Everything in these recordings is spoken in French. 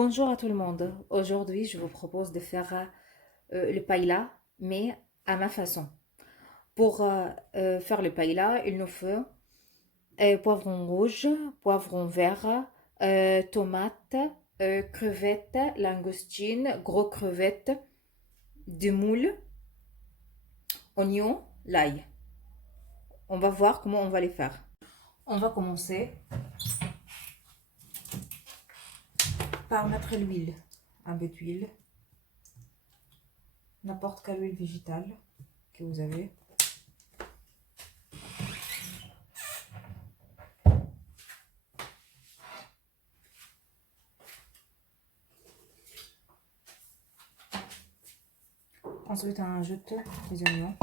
Bonjour à tout le monde. Aujourd'hui, je vous propose de faire le paella, mais à ma façon. Pour faire le paella, il nous faut poivron rouge, poivron vert, tomates, crevettes, langoustines, gros crevettes, du moule, oignons, l'ail. On va voir comment on va les faire. On va commencer par mettre l'huile, un peu d'huile. N'importe quelle huile végétale que vous avez. Ensuite, on ajoute les oignons.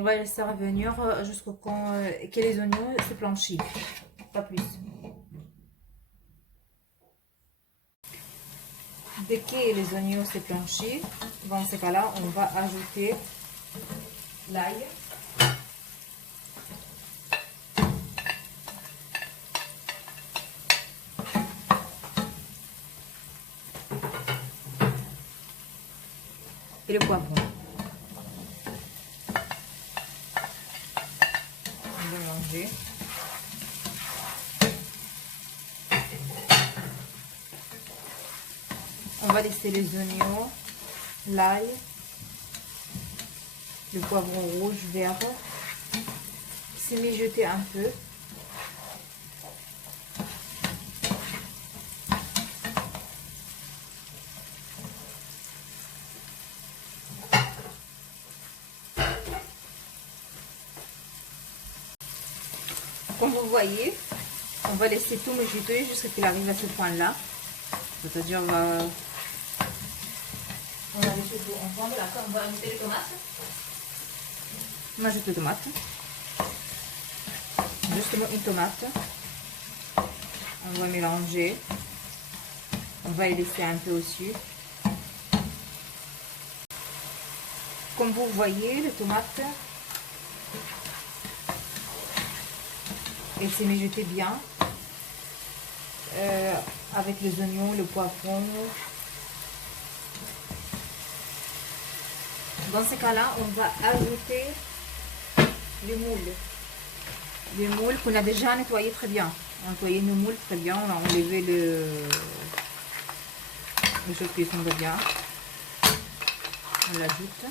On va laisser revenir jusqu'au temps que les oignons se blanchissent, pas plus. Dès que les oignons se blanchissent, dans ce cas-là, on va ajouter l'ail. Et le poivron. On va mélanger. On va laisser les oignons, l'ail, le poivron rouge, vert, se mijoter un peu. Comme vous voyez, on va laisser tout mijoter jusqu'à ce qu'il arrive à ce point-là. C'est-à-dire, on va laisser tout ensemble. Après, on va ajouter les tomates. On ajoute les tomates. Justement une tomate. On va mélanger. On va les laisser un peu au-dessus. Comme vous voyez, les tomates, elles s'est mijotée bien avec les oignons, le poivron. Dans ce cas-là, on va ajouter le moule. Le moule qu'on a déjà nettoyé très bien. On a nettoyé le moule très bien. On a enlevé les choses qui sont bien. On l'ajoute.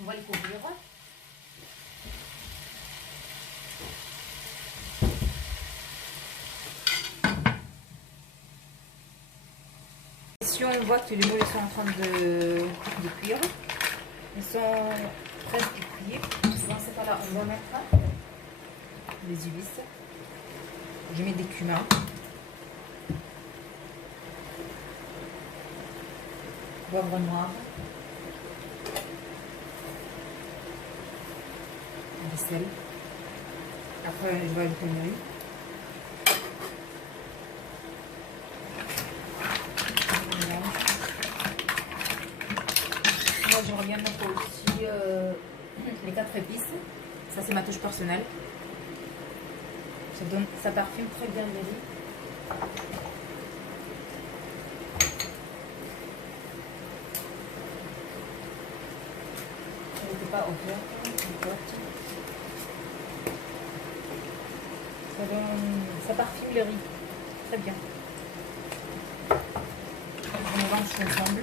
On va les couvrir. Si on voit que les moules sont en train de cuire, ils sont presque cuits. Dans ce cas-là, on va mettre les épices. Je mets des cumins. Poivre noir. Du sel. Après, je vais ajouter le riz. Moi, j'aimerais bien mettre aussi les 4 épices. Ça, c'est ma touche personnelle. Ça parfume très bien le riz. Ça n'était pas ouvert. Ça parfume le riz. Très bien. On mélange ensemble.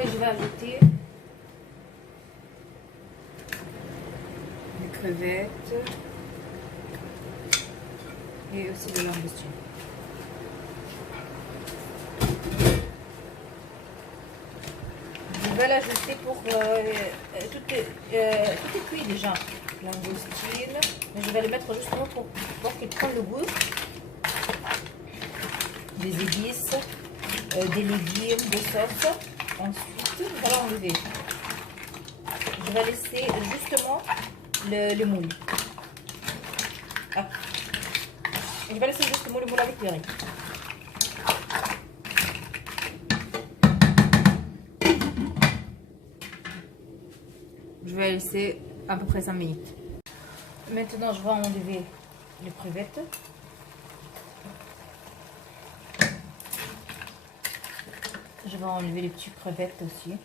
Après, je vais ajouter les crevettes et aussi les langoustines. Je vais l'ajouter pour tout est cuit déjà. Langoustine, mais je vais le mettre justement pour qu'il prenne le goût des épices, des légumes, des sauces. Ensuite, on va l'enlever. Je vais laisser justement le moule. Ah. Je vais laisser justement le moule avec le riz. Je vais laisser à peu près 5 minutes. Maintenant, je vais enlever les crevettes. Je vais enlever les petites crevettes aussi.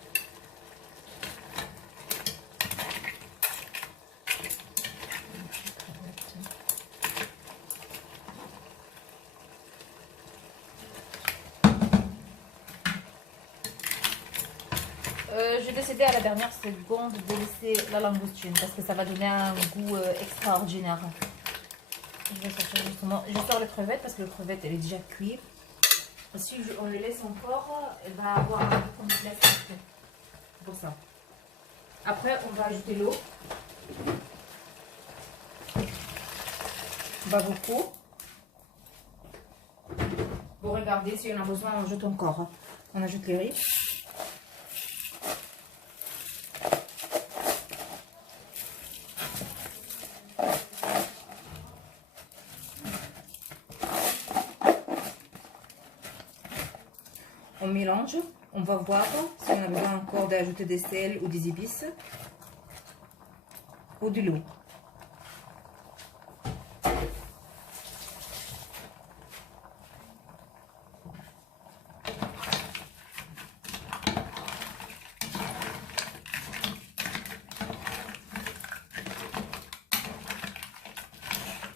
J'ai décidé à la dernière seconde de laisser la langoustine parce que ça va donner un goût extraordinaire. Je vais sortir justement, je sors les crevettes parce que le crevette elle est déjà cuite. Si on les laisse encore, elle va avoir un goût comme de pour ça. Après, on va ajouter l'eau. Pas beaucoup. Pour regarder si on a besoin, on ajoute encore. On ajoute les riz. On mélange, on va voir si on a besoin encore d'ajouter des sels ou des épices ou de l'eau.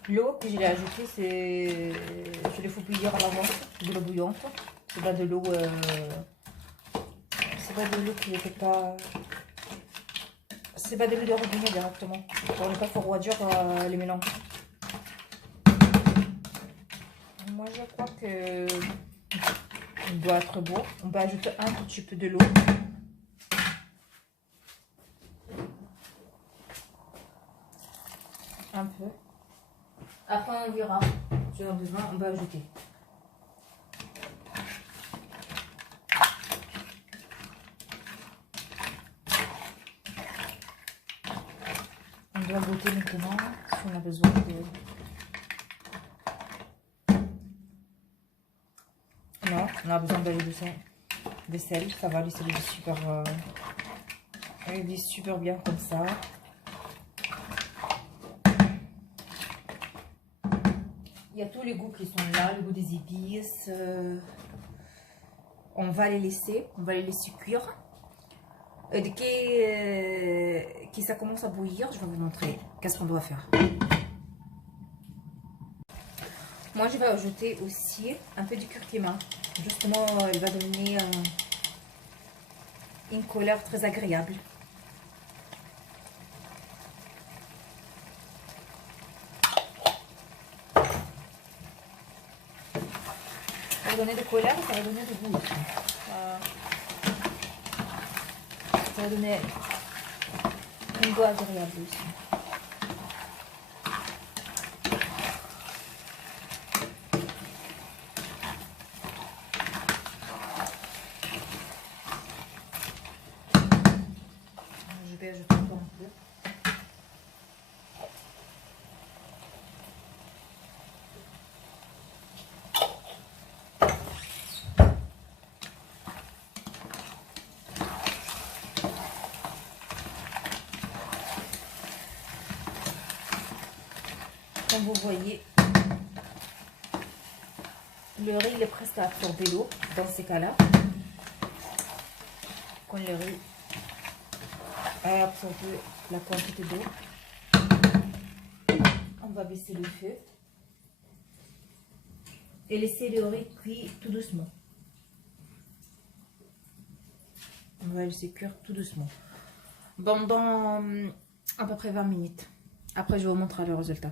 L'eau que je l'ai ajoutée, c'est je l'ai fait bouillir à l'avance, de l'eau bouillante. C'est pas de l'eau qui n'était pas. C'est pas de l'eau de robinet directement. Pour ne pas refroidir les mélanges. Moi je crois que il doit être beau. On va ajouter un tout petit peu de l'eau. Un peu. Après on verra. Si on a besoin, on va ajouter. On doit goûter maintenant si on a besoin de... Non, on a besoin d'aller de sel. Ça va, le sel est super, il est super bien comme ça. Il y a tous les goûts qui sont là, le goût des épices. On va les laisser cuire. Dès que ça commence à bouillir, je vais vous montrer qu'est-ce qu'on doit faire. Moi, je vais ajouter aussi un peu de curcuma. Justement, elle va donner une couleur très agréable. Ça va donner de couleur et ça va donner de goût. Ça va donner un goût agréable aussi. Je vais ajouter encore un peu. Comme vous voyez, le riz il est presque à absorber l'eau dans ces cas-là. Quand le riz a absorbé la quantité d'eau, on va baisser le feu et laisser le riz cuire tout doucement. On va laisser cuire tout doucement. Pendant à peu près 20 minutes. Après, je vous montrerai le résultat.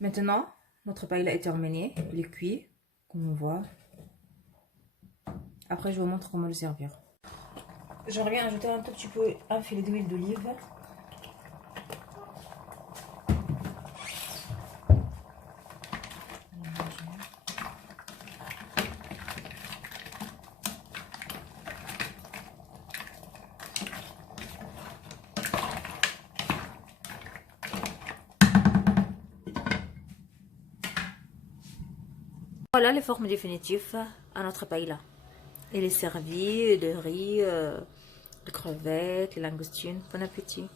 Maintenant, notre paella est terminé. Il est cuit, comme on voit. Après, je vous montre comment le servir. J'aimerais bien ajouter un tout petit peu, un filet d'huile d'olive. Voilà les formes définitives à notre paella. Il est servi de riz, de crevettes, de langoustines. Bon appétit!